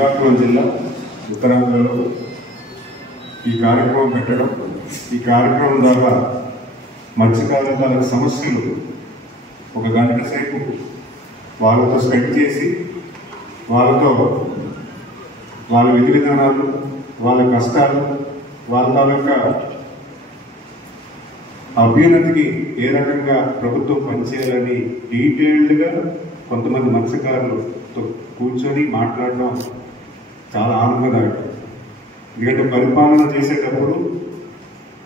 శ్రీకాకుళం జిల్లా ఉత్తరాంధ్రలో ఈ కార్యక్రమం పెట్టడం, ఈ కార్యక్రమం ద్వారా మత్స్యకారుల సమస్యలు ఒక గంట సేపు వాళ్ళతో స్పెండ్ చేసి వాళ్ళతో వాళ్ళ విధి విధానాలు, వాళ్ళ కష్టాలు, వాళ్ళ తాలూకా అభ్యున్నతికి ఏ రకంగా ప్రభుత్వం పనిచేయాలని డీటెయిల్డ్గా కొంతమంది మత్స్యకారులతో కూర్చొని మాట్లాడడం చాలా ఆనందదాయకం. ఎందుకంటే పరిపాలన చేసేటప్పుడు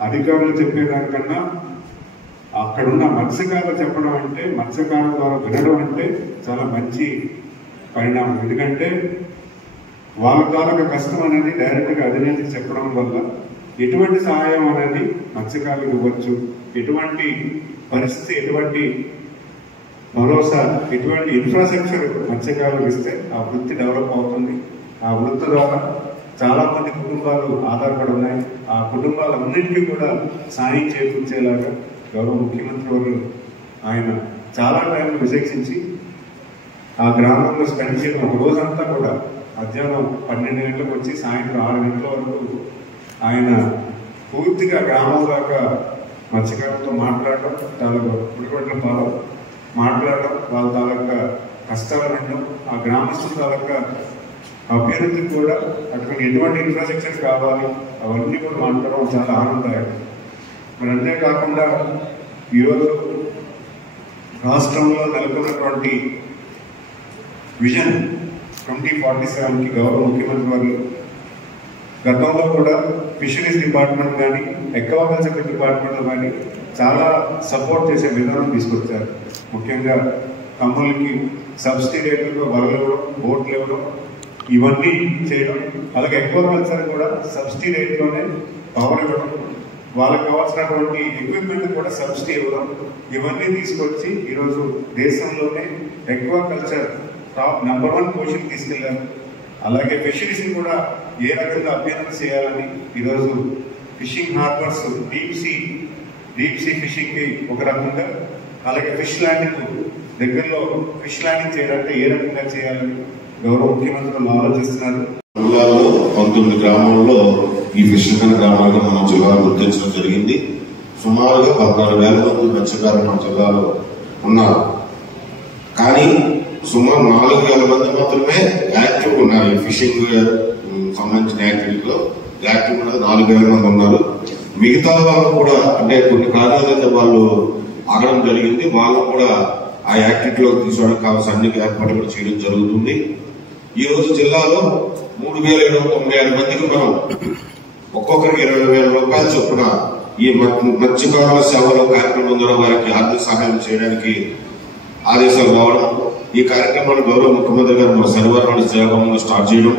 అధికారులు చెప్పేదానికన్నా అక్కడున్న మత్స్యకారులు చెప్పడం అంటే, మత్స్యకారుల ద్వారా వినడం అంటే చాలా మంచి పరిణామం. ఎందుకంటే వాళ్ళ తాలూకా కష్టం అనేది డైరెక్ట్గా అధినేతకి చెప్పడం వల్ల ఎటువంటి సహాయం అనేది మత్స్యకారులకు ఇవ్వచ్చు, ఎటువంటి పరిస్థితి, ఎటువంటి భరోసా, ఎటువంటి ఇన్ఫ్రాస్ట్రక్చర్ మత్స్యకారులకు ఇస్తే ఆ వృత్తి డెవలప్ అవుతుంది. ఆ వృత్తి ద్వారా చాలా మంది కుటుంబాలు ఆధారపడి ఉన్నాయి. ఆ కుటుంబాలన్నింటికీ కూడా సాయం చేకూర్చేలాగా గౌరవ ముఖ్యమంత్రి వారు ఆయన చాలా టైంలో విశేషించి ఆ గ్రామంలో స్పెండ్ చేయడం, ఒక రోజంతా కూడా మధ్యాహ్నం 12 గంటలకు వచ్చి సాయంత్రం 6 గంటల వరకు ఆయన పూర్తిగా గ్రామం దాకా మత్స్యకారులతో మాట్లాడడం, తాలూకా పుడిగొడ్లతో మాట్లాడడం, వాళ్ళ తాలూకా కష్టాలు వినడం, ఆ గ్రామస్తుల తాలూకా అభ్యున్నతికి కూడా అక్కడ ఎటువంటి ఇన్ఫ్రాస్ట్రక్చర్ కావాలి అవన్నీ కూడా మాట్లాడడం చాలా ఆనందదాయకం. మరి అంతేకాకుండా ఈరోజు రాష్ట్రంలో నెలకొన్నటువంటి విజన్ 2047కి గౌరవ ముఖ్యమంత్రి వారు గతంలో కూడా ఫిషరీస్ డిపార్ట్మెంట్ కానీ, అక్వాకల్చర్ డిపార్ట్మెంట్ కానీ చాలా సపోర్ట్ చేసే విధానం తీసుకొచ్చారు. ముఖ్యంగా కమ్మలకి సబ్సిడీ రేట్లతో వలలు ఇవ్వడం, బోట్లు ఇవ్వడం, ఇవన్నీ చేయడం. అలాగే అక్వాకల్చర్ కూడా సబ్సిడీ రేట్లోనే పవర్ ఇవ్వడం, వాళ్ళకి కావాల్సినటువంటి ఎక్విప్మెంట్ కూడా సబ్సిడీ ఇవ్వడం, ఇవన్నీ తీసుకొచ్చి ఈరోజు దేశంలోనే అక్వాకల్చర్ టాప్ నెంబర్ 1 పొజిషన్ తీసుకెళ్లారు. అలాగే ఫిషరీస్ని కూడా ఏ రకంగా అభ్యర్థన చేయాలని ఈరోజు ఫిషింగ్ హార్బర్స్, డీప్ సీ ఫిషింగ్కి ఒక రకంగా, అలాగే ఫిష్ ల్యాండింగ్ దగ్గరలో ఫిష్ ల్యాండింగ్ చేయాలంటే ఏ రకంగా చేయాలని గౌరవ ముఖ్యమంత్రులు ఆలోచిస్తున్నారు. జిల్లాలో 19 గ్రామాల్లో ఈ ఫిషింగ్ గ్రామాలుగా మన జిల్లాలో గుర్తించడం జరిగింది. సుమారుగా 14,000 మంది మత్స్యకారులు మన జిల్లాలో ఉన్నారు. కానీ సుమారు 4,000 మంది మాత్రమే యాక్టివ్ ఉన్నారు. ఈ ఫిషింగ్ సంబంధించిన యాక్టివిటీలో యాక్టివ్ ఉన్నది 4,000 మంది ఉన్నారు. మిగతా వాళ్ళు కూడా అంటే కొన్ని కారణాలైతే వాళ్ళు ఆగడం జరిగింది. వాళ్ళు కూడా ఆ యాక్టివిటీలో తీసుకోవడానికి కావాల్సిన అన్ని ఏర్పాట్లు కూడా చేయడం జరుగుతుంది. ఈ రోజు జిల్లాలో 3,796 మందికి మనం ఒక్కొక్కరికి 20,000 రూపాయలు చొప్పున ఈ మత్స్యకారుల సేవలో కార్యక్రమం ద్వారా వారికి ఆర్థిక సహాయం చేయడానికి ఆదేశాలు రావడం, ఈ కార్యక్రమాన్ని గౌరవ ముఖ్యమంత్రి గారు మన శనివారం సేవలో స్టార్ట్ చేయడం,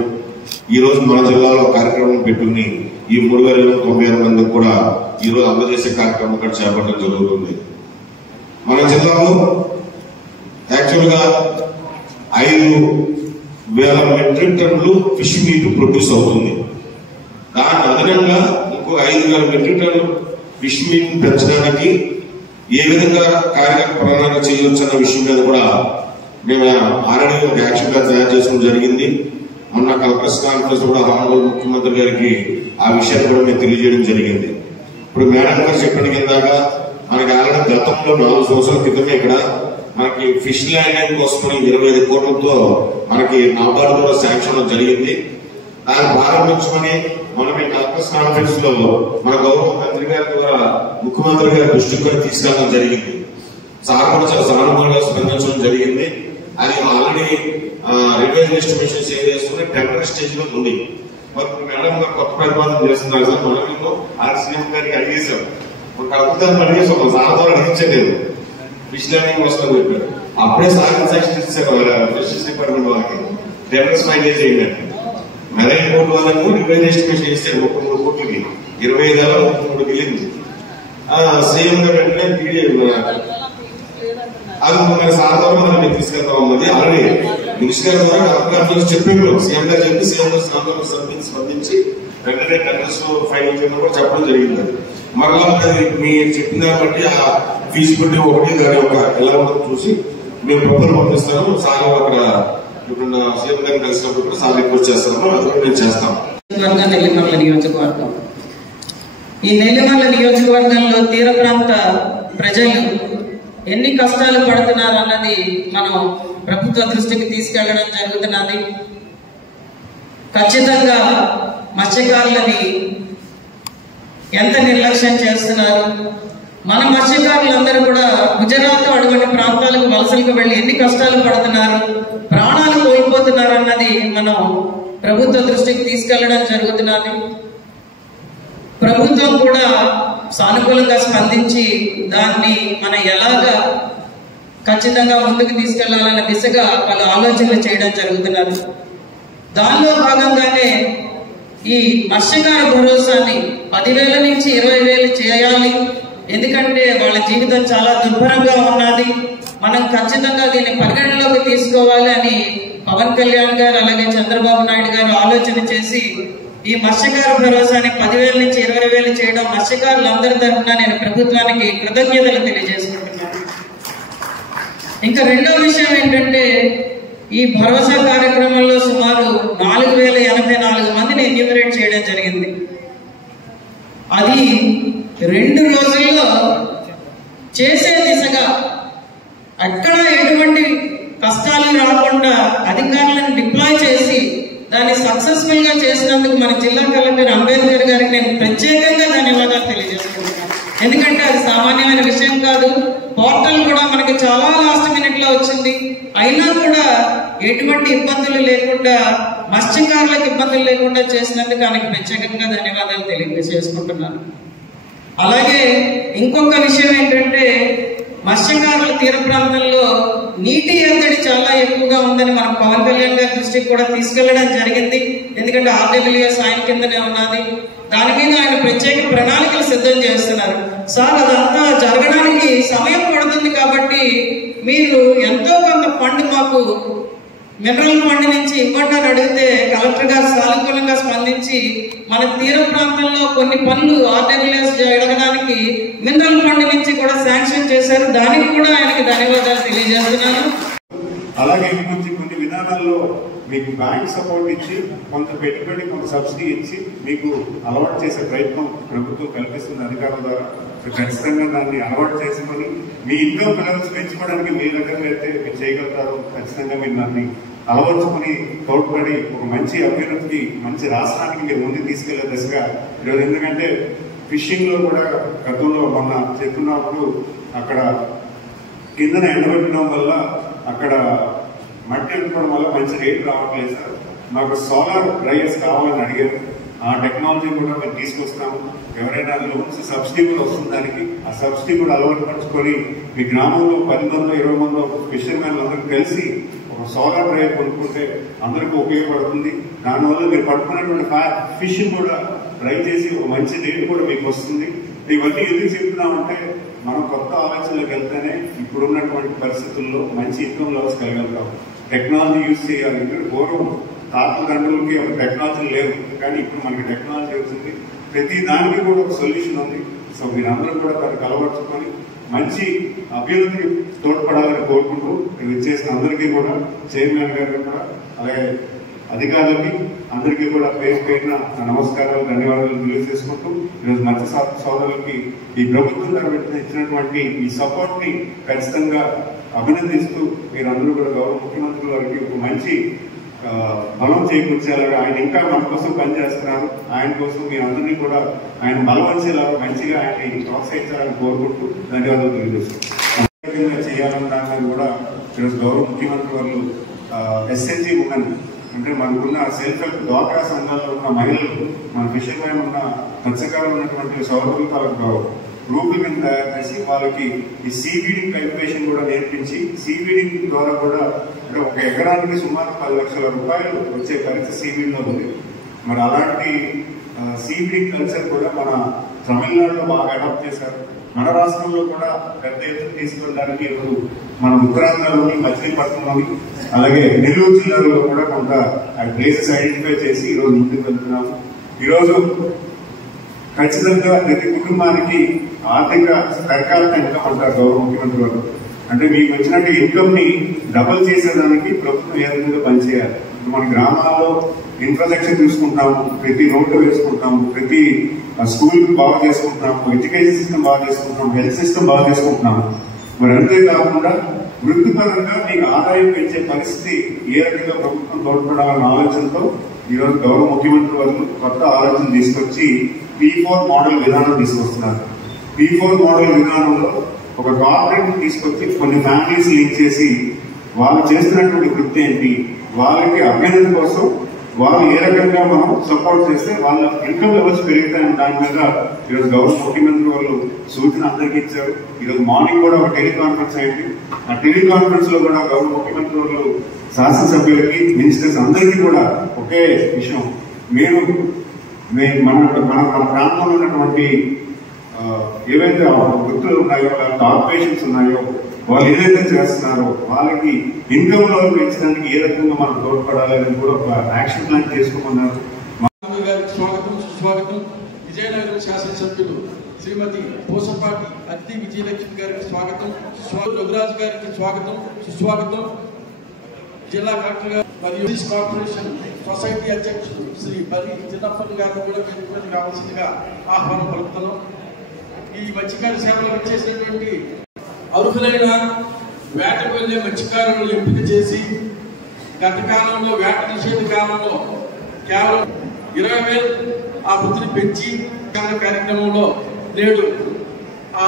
ఈ రోజు మన జిల్లాలో కార్యక్రమం పెట్టుకుని ఈ 3,796 మందికి కూడా ఈ రోజు అందజేసే కార్యక్రమం కూడా చేపట్టడం జరుగుతుంది. మన జిల్లాలో యాక్చువల్ గా 5,000 మెట్రిక్ టన్నులు ఫిష్ మీట్ ప్రొడ్యూస్ అవుతుంది. దాని అదనంగా ఇంకో 5,000 మెట్రిక్ టన్నులు ఫిష్ మీట్ పెంచడానికి ఏ విధంగా కార్యక్రమాలు చేయవచ్చు అన్న విషయం మీద కూడా మేము ఆల్రెడీ ఒక యాక్షన్ గా తయారు చేసుకోవడం జరిగింది. మొన్న కలెక్టర్స్ కాన్ఫరెన్స్ కూడా రామగోల్ ముఖ్యమంత్రి గారికి ఆ విషయాన్ని కూడా మేము తెలియజేయడం జరిగింది. ఇప్పుడు మేడం గారు చెప్పిన కిందాక మనకి ఆల్రెడీ గతంలో 4 సంవత్సరాల క్రితమే ఇక్కడ మనకి ఫిష్ ల్యాండింగ్ కోసం 25 కోట్లతో మనకి నాబార్డు కూడా శాంక్షన్ జరిగింది. దాన్ని ప్రారంభించమని మనం ఈ కలెక్టర్స్ కాన్ఫరెన్స్ లో మన గౌరవ మంత్రి గారి ద్వారా ముఖ్యమంత్రి గారి దృష్టికి కూడా తీసుకురావడం జరిగింది. సార్ కూడా చాలా సానుకూలంగా స్పందించడం జరిగింది. అది ఆల్రెడీ రివైజ్ ఎస్టిమేషన్ సేవ్ చేసుకుని టెండర్ స్టేజ్ లో ఉంది. మరి మేడం గారు కొత్త పరిపాలన చేస్తున్నారు సార్. మనమేమో ఆర్సీఎం గారికి అడిగేసాం, ఒక అద్భుతాన్ని అడిగేసాం, సార్ ద్వారా అడిగించలేదు ఫిష్ ల్యాండింగ్ వస్తుందని చెప్పారు. అప్పుడే సార్ ఇన్స్ట్రక్షన్ ఇచ్చారు ఫిషరీస్ డిపార్ట్మెంట్ వాళ్ళకి టెండర్స్ ఫైనలైజ్ చేయండి. మెరైన్ బోర్డు వాళ్ళకు రివైజ్ ఎస్టిమేషన్ చేశారు 33 కోట్లకి 25,33 వెళ్ళింది. సీఎం గారు వెంటనే అది మన సార్ ద్వారా మనం తీసుకెళ్తాం అన్నది ఆల్రెడీ మినిస్టర్ గారు ద్వారా చెప్పారు. సీఎం గారు చెప్పి సీఎం గారు స్పందించి వెంటనే టెండర్స్ ఫైనల్ చేయడం కూడా చెప్పడం జరిగింది. మరలా మీరు చెప్పిన దాన్ని బట్టి ఆ ఫీజిబిలిటీ ఒకటి దాని యొక్క ఎలా ఉంటుందో చూసి మేము ప్రపోజల్ పంపిస్తాను. సార్ అక్కడ ఇప్పుడు సీఎం గారిని కలిసినప్పుడు కూడా సార్ రిక్వెస్ట్ చేస్తాము, అది మేము చేస్తాం. నెల్లిమర్ల నియోజకవర్గం. ఈ నెల్లిమర్ల నియోజకవర్గంలో తీర ప్రాంత ప్రజలు ఎన్ని కష్టాలు పడుతున్నారు అన్నది మనం ప్రభుత్వ దృష్టికి తీసుకెళ్లడం జరుగుతున్నది. ఖచ్చితంగా మత్స్యకారులని ఎంత నిర్లక్ష్యం చేస్తున్నారు. మన మత్స్యకారులందరూ కూడా గుజరాత్ అటువంటి ప్రాంతాలకు వలసలకు వెళ్లి ఎన్ని కష్టాలు పడుతున్నారు, ప్రాణాలు కోల్పోతున్నారు అన్నది మనం ప్రభుత్వ దృష్టికి తీసుకెళ్లడం జరుగుతున్నది. ప్రభుత్వం కూడా సానుకూలంగా స్పందించి దాన్ని మనం ఎలాగా ఖచ్చితంగా ముందుకు తీసుకెళ్లాలన్న దిశగా పలు ఆలోచనలు చేయడం జరుగుతున్నది. దానిలో భాగంగానే ఈ మత్స్యకార భరోసాని 10,000 నుంచి 20,000 చేయాలి. ఎందుకంటే వాళ్ళ జీవితం చాలా దుర్భరంగా ఉన్నది. మనం ఖచ్చితంగా దీన్ని పరిగణలోకి తీసుకోవాలి అని పవన్ కళ్యాణ్ గారు అలాగే చంద్రబాబు నాయుడు గారు ఆలోచన చేసి ఈ మత్స్యకార భరోసాని 10,000 నుంచి 20,000 చేయడం మత్స్యకారులందరి తరఫున నేను ప్రభుత్వానికి కృతజ్ఞతలు తెలియజేసుకుంటున్నాను. ఇంకా రెండో విషయం ఏంటంటే ఈ భరోసా కార్యక్రమంలో సుమారు 4,084 మందిని ఎన్యూమరేట్ చేయడం జరిగింది. అది 2 రోజుల్లో చేసే దిశగా అక్కడ ఎటువంటి కష్టాలు రాకుండా అధికారులను డిప్లాయ్ చేసి దాన్ని సక్సెస్ఫుల్ గా చేసినందుకు మన జిల్లా కలెక్టర్ అంబేద్కర్ గారికి నేను ప్రత్యేకంగా ధన్యవాదాలు తెలియజేసుకుంటున్నాను. ఎందుకంటే అది సామాన్యమైన విషయం కాదు. పోర్టల్ కూడా మనకి చాలా లాస్ట్ మినిట్ లో వచ్చింది. అయినా కూడా ఎటువంటి ఇబ్బందులు లేకుండా మత్స్యకారులకు ఇబ్బందులు లేకుండా చేసినందుకు ఆయనకి ప్రత్యేకంగా ధన్యవాదాలు తెలియజేసుకుంటున్నాను. అలాగే ఇంకొక విషయం ఏంటంటే మత్స్యకారుల తీర ప్రాంతంలో నీటి ఎద్దడి చాలా ఎక్కువగా ఉందని మనం పవన్ కళ్యాణ్ గారి దృష్టికి కూడా తీసుకెళ్లడం జరిగింది. ఎందుకంటే RWS ఆయన కిందనే ఉన్నది. దాని మీద ఆయన ప్రత్యేక ప్రణాళికలు సిద్ధం చేస్తున్నారు. సార్ అదంతా జరగడానికి సమయం పడుతుంది కాబట్టి మీరు ఎంతో కొంత ఫండ్ మాకు మినరల్ ఫండ్ నుంచి ఇవ్వండి అని అడిగితే కలెక్టర్ గారు సానుకూలంగా స్పందించి మన తీర ప్రాంతంలో కొన్ని పనులు RWS జరగడానికి మినరల్ ఫండ్ నుంచి కూడా శాంక్షన్ చేశారు. దానికి కూడా ఆయనకి ధన్యవాదాలు తెలియజేస్తున్నాను. అలాగే కొన్ని విధానాల్లో మీకు బ్యాంక్ సపోర్ట్ ఇచ్చి కొంత పెట్టుబడి కొంత సబ్సిడీ ఇచ్చి మీకు అలవాటు చేసే ప్రయత్నం ప్రభుత్వం కల్పిస్తుంది అధికారుల ద్వారా. ఖచ్చితంగా దాన్ని అలవాటు చేసుకొని మీ ఇన్కమ్ లెవెల్స్ పెంచుకోవడానికి మీ దగ్గర అయితే మీరు చేయగలుగుతారు. ఖచ్చితంగా మీరు దాన్ని అలవర్చుకుని తోడ్పడి ఒక మంచి అభ్యున్నతికి మంచి రాష్ట్రానికి మీరు ముందుకు తీసుకెళ్లే దశగా ఈరోజు. ఎందుకంటే ఫిషింగ్ లో కూడా గతంలో మొన్న చెప్తున్నప్పుడు అక్కడ కిందన ఎండబెట్టడం వల్ల అక్కడ మట్టి అనుకోవడం వల్ల మంచి రేటు రావట్లేదు సార్. మాకు సోలార్ డ్రైయర్స్ కావాలని అడిగారు. ఆ టెక్నాలజీ కూడా మేము తీసుకొస్తాము. ఎవరైనా లోన్స్ సబ్సిడీ కూడా వస్తుంది దానికి. ఆ సబ్సిడీ కూడా అలవాటు పరుచుకొని మీ గ్రామంలో 10 మందో 20 మందో ఫిషర్మెన్లు అందరూ కలిసి ఒక సోలార్ డ్రైయర్ కొనుక్కుంటే అందరికీ ఉపయోగపడుతుంది. దానివల్ల మీరు పట్టుకున్నటువంటి ఫిష్ కూడా డ్రై చేసి ఒక మంచి రేటు కూడా మీకు వస్తుంది. ఇవన్నీ ఎందుకు చెప్తున్నామంటే మనం కొత్త ఆలోచనలకు వెళ్తేనే ఇప్పుడున్నటువంటి పరిస్థితుల్లో మంచి ఇన్కమ్ లెవెల్స్ కలగలుగుతాం. టెక్నాలజీ యూజ్ చేయాలి. ఇక్కడ పూర్వం తాతల తండ్రులకి ఒక టెక్నాలజీ లేదు, కానీ ఇప్పుడు మనకి టెక్నాలజీ వచ్చింది. ప్రతి దానికి కూడా ఒక సొల్యూషన్ ఉంది. సో మీరందరూ కూడా దాన్ని అలవర్చుకొని మంచి అభ్యున్నతికి తోడ్పడాలని కోరుకుంటూ ఇది చేసిన అందరికీ కూడా చైర్మన్ గారికి కూడా అలాగే అధికారులకి అందరికీ కూడా పేరు పేరున నమస్కారాలు ధన్యవాదాలు తెలియజేసుకుంటూ ఈరోజు మత్స్య సోదరులకి ఈ ప్రభుత్వం తరఫున ఇచ్చినటువంటి ఈ సపోర్ట్ ని ఖచ్చితంగా అభినందిస్తూ మీరందరూ కూడా గౌరవ ముఖ్యమంత్రి వారికి ఒక మంచి బలం చేకూర్చేలాగా ఆయన ఇంకా మన కోసం పనిచేస్తున్నారు. ఆయన కోసం మీ అందరినీ కూడా ఆయన బలవంచేలాగా మంచిగా ఆయన్ని ప్రోత్సహించాలని కోరుకుంటూ ధన్యవాదాలు తెలియజేస్తున్నాం. చేయాలన్నా కూడా ఈరోజు గౌరవ ముఖ్యమంత్రి వారు SHG ఉమెన్ అంటే మనకున్న సెల్ఫ్ హెల్ప్ డ్వాక్రా సంఘాల్లో ఉన్న మహిళలు మన విషయమైన ఉన్న మత్స్యకారులు ఉన్నటువంటి సౌరభాలకు గ్రూపుల కింద తయారు చేసి వాళ్ళకి ఈ సీవీడింగ్ కల్టివేషన్ కూడా నేర్పించి సీవీడింగ్ ద్వారా కూడా అంటే ఒక ఎకరానికి సుమారు 10 లక్షల రూపాయలు వచ్చే పరిస్థితి సీవీడ్లో ఉంది. మరి అలాంటి సీవీడింగ్ కల్చర్ కూడా మన తమిళనాడులో బాగా అడాప్ట్ చేశారు. మన రాష్ట్రంలో కూడా పెద్ద ఎత్తున తీసుకెళ్ళడానికి ఈరోజు మన ఉత్తరాంధ్రలోని మచిలీపట్నంలోని అలాగే నెల్లూరు జిల్లాలో కూడా కొంత ప్లేసెస్ ఐడెంటిఫై చేసి ఈరోజు ముందుకు వెళ్తున్నాము. ఈరోజు ఖచ్చితంగా ప్రతి కుటుంబానికి ఆర్థిక సర్కారంగా అంటారు గౌరవ ముఖ్యమంత్రి గారు. అంటే మీకు వచ్చినట్టు ఇన్కమ్ ని డబుల్ చేసేదానికి ప్రభుత్వం ఏ విధంగా పనిచేయాలి. మన గ్రామాల్లో ఇన్ఫ్రాస్ట్రక్చర్ చూసుకుంటాము, ప్రతి రోడ్డు వేసుకుంటాము, ప్రతి స్కూల్ బాగా చేసుకుంటున్నాము, ఎడ్యుకేషన్ సిస్టమ్ బాగా చేసుకుంటున్నాము, హెల్త్ సిస్టమ్ బాగా చేసుకుంటున్నాము. మరి అంతేకాకుండా వృత్తిపరంగా మీకు ఆదాయం పెంచే పరిస్థితి ఏ రకంగా ప్రభుత్వం తోడ్పడాలన్న ఆలోచనతో ఈరోజు గౌరవ ముఖ్యమంత్రి వారు కొత్త ఆలోచన తీసుకొచ్చి P4 మోడల్ విధానం తీసుకొస్తున్నారు. P4 మోడల్ విధానంలో ఒక కార్పొరేట్ తీసుకొచ్చి కొన్ని ఫ్యామిలీస్ లింక్ చేసి వాళ్ళు చేస్తున్నటువంటి వృత్తి ఏంటి, వాళ్ళకి అభ్యున్నతి కోసం వాళ్ళు ఏ రకంగా మనం సపోర్ట్ చేస్తే వాళ్ళ ఇన్కమ్ లెవెల్స్ పెరుగుతాయని దాని మీద ఈరోజు గౌరవ ముఖ్యమంత్రి వాళ్ళు సూచన అందరికీ ఇచ్చారు. ఈరోజు మార్నింగ్ కూడా ఒక టెలికాన్ఫరెన్స్ అయింది. ఆ టెలికాన్ఫరెన్స్ లో కూడా గౌరవ ముఖ్యమంత్రి వాళ్ళు శాసనసభ్యులకి, మినిస్టర్స్ అందరికీ కూడా ఒకే విషయం, మీరు మన ప్రాంతంలో ఉన్నటువంటి ఏవైతే వృత్తులు ఉన్నాయో, కార్పొరేషన్స్ ఉన్నాయో, వాళ్ళు ఏదైతే చేస్తున్నారో వాళ్ళకి ఇన్కమ్ లో పెంచడానికి ఏ రకంగా మనం తోడ్పడాలని కూడా ఒక యాక్షన్ ప్లాన్ చేసుకోమన్నారు. స్వాగతం, సుస్వాగతం. విజయనగరం శాసనసభ్యులు శ్రీమతి పోసపాటి అత్తి విజయలక్ష్మి గారికి స్వాగతం, రఘురాజు గారికి స్వాగతం, సుస్వాగతం. జిల్లా కలెక్టర్ గారు మరియు కార్పొరేషన్ సొసైటీ అధ్యక్షుడు శ్రీ బలి చిన్నప్పటి గారిని కూడా వెనుకకు రావాల్సిందిగా ఆహ్వానం పలుకుతున్నాం. ఈ మత్స్యకార సేవలు వచ్చేసినటువంటి అర్హులైన వేటకు వెళ్లే మత్స్యకారులను ఎంపిక చేసి గత కాలంలో వేట నిషేధ కాలంలో కేవలం 20,000 ఆ వృత్తిని పెంచి కార్యక్రమంలో నేడు ఆ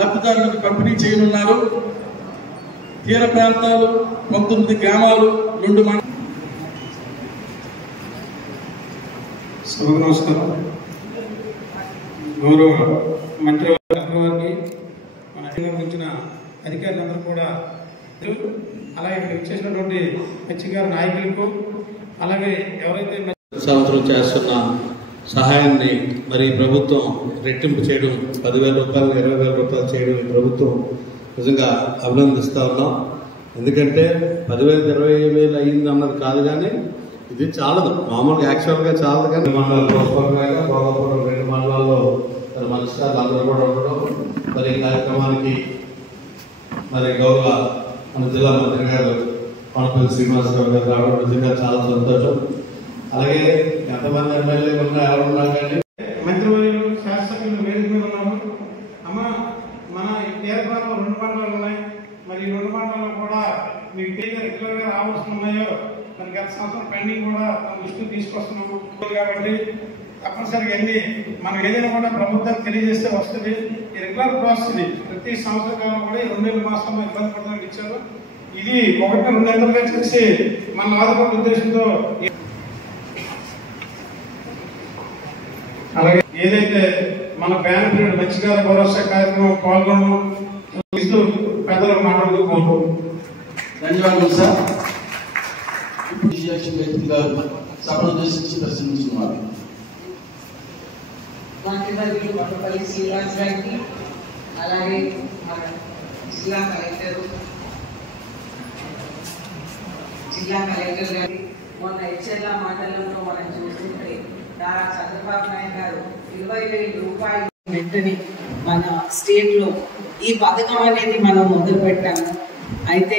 లబ్ధిదారులకు పంపిణీ చేయనున్నారు. తీర ప్రాంతాలు 19 గ్రామాలు 2 మండలాలు. నమస్కారం. గౌరవ మంత్రి వారికి, మన సంబంధించిన అధికారులందరూ కూడా, అలాగే ఇక్కడ ఇచ్చేసినటువంటి మత్స్యకార నాయకులకు, అలాగే ఎవరైతే సంవత్సరం చేస్తున్న సహాయాన్ని మరి ప్రభుత్వం రెట్టింపు చేయడం, 10,000 రూపాయలు 20,000 రూపాయలు చేయడం ఈ ప్రభుత్వం నిజంగా అభినందిస్తా ఉన్నాం. ఎందుకంటే 10,000 20,000 అయ్యింది అన్నది కాదు, కానీ ఇది చాలదు, మామూలుగా యాక్చువల్గా చాలదు. కానీ మండలాల్లో 2 మండలాల్లో మత్స్యకారులు అందరూ కూడా ఉండడం, మరి ఈ కార్యక్రమానికి మరి గౌరవ మన జిల్లా మంత్రి గారు కొనపల్లి శ్రీనివాసరావు గారు రావడం నిజంగా చాలా సంతోషం. అలాగే ఎంతమంది ఎమ్మెల్యేలు ఉన్నా ఎవరున్నా కానీ మంత్రివర్యులు, శాసనసభ్యులు వేదిక మీద ఉన్నారు. అమ్మ, మన తీర ప్రాంతంలో 2 మండలాలు ఉన్నాయి. మరి 2 మండలాలు కూడా మీకు రెగ్యులర్ గా రావాల్సి ఉన్నాయో, మరి గత సంవత్సరం పెండింగ్ కూడా మన దృష్టికి తీసుకొస్తున్నాము కాబట్టి తప్పనిసరిగా అన్ని మనం ఏదైనా కూడా ప్రభుత్వానికి తెలియజేస్తే వస్తుంది. ఈ రెగ్యులర్ ప్రాసెస్ ఇది. ప్రతి సంవత్సరం కాలం కూడా 2 మాసాల్లో ఇబ్బంది పడడానికి ఇచ్చారు. ఇది 1-2 నెలలుగా చేసి మన ఆదుకునే ఉద్దేశంతో, అలాగే ఏదైతే మన బ్యాన్ పీరియడ్ మత్స్యకార భరోసా కార్యక్రమం పాల్గొనడం పెద్దలకు మాట్లాడుతూ ధన్యవాదాలు సార్. విజయలక్ష్మి గారు సభను ఉద్దేశించి ప్రశ్నిస్తున్నారు. మంత్రివర్యులు కొత్తపల్లి శ్రీనివాస్ గారికి, అలాగే మన జిల్లా కలెక్టర్ గారికి, మొన్న హెచ్ఎల్లా మండలంలో మనం చూస్తుంటే నారా చంద్రబాబు నాయుడు గారు 20,000 రూపాయలు వెంటనే మన స్టేట్ లో ఈ పథకం అనేది మనం మొదలు పెట్టాము. అయితే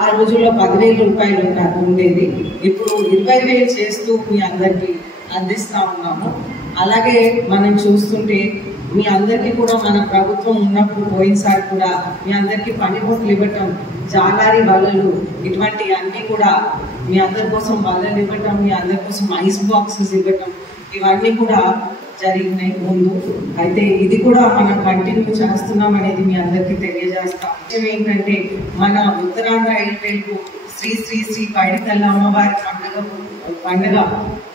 ఆ రోజుల్లో 10,000 రూపాయలు ఉండేది. ఇప్పుడు 20,000 చేస్తూ మీ అందరికి అందిస్తా ఉన్నాము. అలాగే మనం చూస్తుంటే మీ అందరికీ కూడా మన ప్రభుత్వం ఉన్నప్పుడు పోయినసారి కూడా మీ అందరికీ పనిముట్లు ఇవ్వటం, జాలారి వలలు, ఇటువంటి అన్ని కూడా మీ అందరి కోసం వలలు ఇవ్వటం, మీ అందరి కోసం ఐస్ బాక్సెస్ ఇవ్వటం, ఇవన్నీ కూడా జరిగినాయి ముందు. అయితే ఇది కూడా మనం కంటిన్యూ చేస్తున్నాం అనేది మీ అందరికీ తెలియజేస్తాం. ఏంటంటే మన ఉత్తరాంధ్ర రైల్వేకు శ్రీ శ్రీ శ్రీ పైడితల్లి అమ్మవారి పండుగ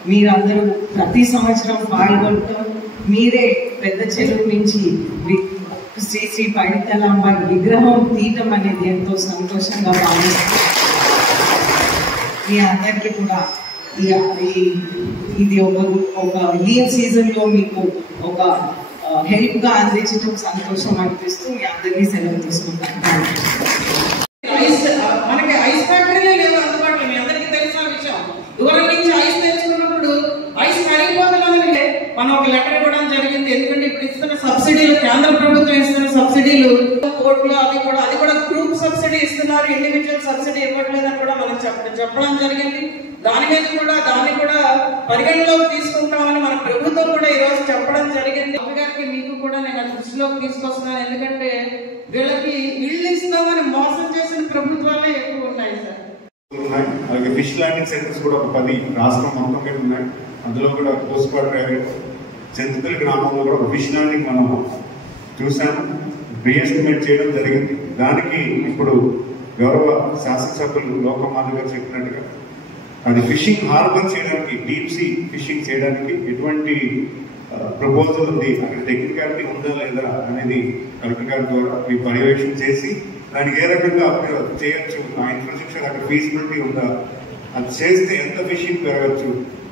మీరందరూ ప్రతి సంవత్సరం పాల్గొంటాం. మీరే పెద్ద చెరువు నుంచి శ్రీ శ్రీ పైడితల్లి అమ్మవారి విగ్రహం తీయటం అనేది ఎంతో సంతోషంగా భావిస్తాం. మీ అందరికీ కూడా ఇది ఒక లీన్ సీజన్ లో మీకు ఒక హెల్ప్ గా అందించడం సంతోషం అనిపిస్తూ మీ అందరికీ సెలవు తీసుకుంటాను. మనకి ఐస్ ఫ్యాక్టరీలే లేవు అందుబాటులో. మీ అందరికీ తెలిసిన విషయం. దూరం నుంచి ఐస్ తెచ్చుకున్నప్పుడు ఐస్ కరిగిపోతుందని మనం ఒక లెటర్ ఇవ్వడం జరిగింది. ఎందుకంటే ఇప్పుడు ఇస్తున్న సబ్సిడీలు, కేంద్ర ప్రభుత్వం ఇస్తున్న సబ్సిడీ కేజీలు కోట్లు అది కూడా గ్రూప్ సబ్సిడీ ఇస్తున్నారు, ఇండివిజువల్ సబ్సిడీ ఇవ్వట్లేదని కూడా మనం చెప్పడం జరిగింది. దాన్ని కూడా పరిగణలోకి తీసుకుంటామని మన ప్రభుత్వం కూడా ఈ రోజు చెప్పడం జరిగింది. గారికి మీకు కూడా నేను దృష్టిలోకి తీసుకొస్తున్నాను. ఎందుకంటే వీళ్ళకి ఇళ్ళు ఇస్తామని మోసం చేసిన ప్రభుత్వాలే ఎక్కువ ఉన్నాయి సార్. అలాగే ఫిష్ ల్యాండింగ్ సెంటర్స్ కూడా ఒక 10 రాష్ట్రం మొత్తం మీద ఉన్నాయి. అందులో కూడా కోస్పాడ్ ప్రైవేట్ చింతపల్లి గ్రామంలో కూడా ఒక ఫిష్ ల్యాండింగ్ మనం చూసాము, రీఎస్టిమేట్ చేయడం జరిగింది. దానికి ఇప్పుడు గౌరవ శాసనసభ్యులు లోకమాన్య గారు చెప్పినట్టుగా అది ఫిషింగ్ హార్బర్ చేయడానికి, డీప్ సీ ఫిషింగ్ చేయడానికి ఎటువంటి ప్రపోజల్ ఉంది, అక్కడ టెక్నికాలిటీ ఉందా లేదా అనేది కలెక్టర్ గారి ద్వారా మీ పర్యవేక్షణ చేసి దానికి ఏ రకంగా చేయొచ్చు, ఆ ఇన్ఫ్రాస్ట్రక్చర్ అక్కడ ఫీజిబిలిటీ ఉందా, అది చేస్తే ఎంత ఫిషింగ్ పెరగచ్చు,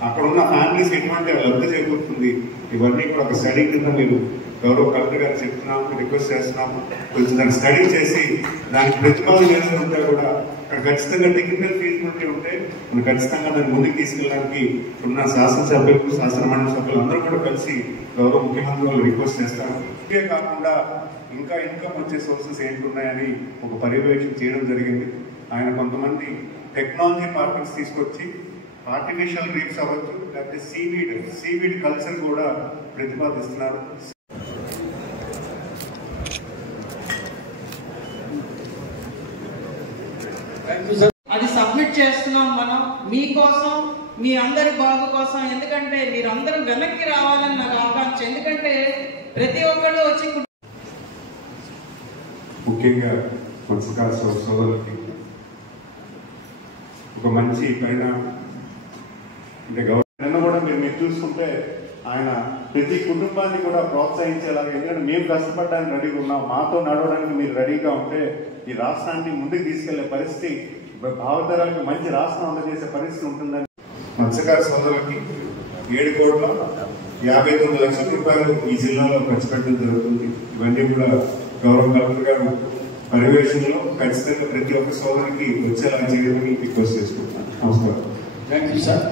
అక్కడ ఉన్న ఫ్యామిలీస్ ఎటువంటి లబ్ధి చేకూరుతుంది, ఇవన్నీ కూడా ఒక స్టడీ కింద మీరు గౌరవ కలెక్టర్ గారు చెప్తున్నాము, రిక్వెస్ట్ చేస్తున్నాము. కొంచెం దాన్ని స్టడీ చేసి దానికి ప్రతిపాదన చేస్తుంటే కూడా అక్కడ ఖచ్చితంగా టెక్నికల్ ఫీజిబిలిటీ ఉంటే మనం ఖచ్చితంగా దాన్ని ముందుకు తీసుకెళ్ళడానికి ఉన్న శాసనసభ్యులు, శాసన మండలి సభ్యులు అందరూ కూడా కలిసి గౌరవ ముఖ్యమంత్రి వాళ్ళు రిక్వెస్ట్ చేస్తారు. ఇదే కాకుండా ఇంకా ఇన్కమ్ వచ్చే సోర్సెస్ ఏంటున్నాయని ఒక పర్యవేక్షణ చేయడం జరిగింది. ఆయన కొంతమంది టెక్నాలజీ పార్ట్నర్స్ తీసుకొచ్చి ఆర్టిఫిషియల్ రీఫ్స్ అవ్వచ్చు, లేకపోతే సీవీడ్ కల్చర్ కూడా ప్రతిపాదిస్తున్నారు. అది సబ్మిట్ చేస్తున్నాం మనం మీకోసం, మీ అందరి బాగు కోసం. ఎందుకంటే మీరందరూ వెనక్కి రావాలని నాకు ఆకాంక్ష. ఎందుకంటే ప్రతి ఒక్కళ్ళు వచ్చి ముఖ్యంగా మత్స్యకార సోదరులకి ఒక మంచి పైన అంటే గవర్నమెంట్ కూడా మీరు చూసుకుంటే ఆయన ప్రతి కుటుంబాన్ని కూడా ప్రోత్సహించేలాగా, ఎందుకంటే మేము కష్టపడడానికి రెడీగా ఉన్నాం, మాతో నడవడానికి మీరు రెడీగా ఉంటే ఈ రాష్ట్రాన్ని ముందుకు తీసుకెళ్లే పరిస్థితి, భావతరాలకు మంచి రాష్ట్రం అందజేసే పరిస్థితి ఉంటుందని మత్స్యకార సోదరులకి 7,59 లక్షల రూపాయలు ఈ జిల్లాలో ఖర్చు పెట్టడం జరుగుతుంది. ఇవన్నీ కూడా గౌరవ కలెక్టర్ గారు పర్యవేక్షణలో ఖచ్చితంగా ప్రతి ఒక్క సోదరికి వచ్చేలా చేయడానికి రిక్వెస్ట్ చేసుకుంటున్నాను. నమస్కారం. Thank you sir.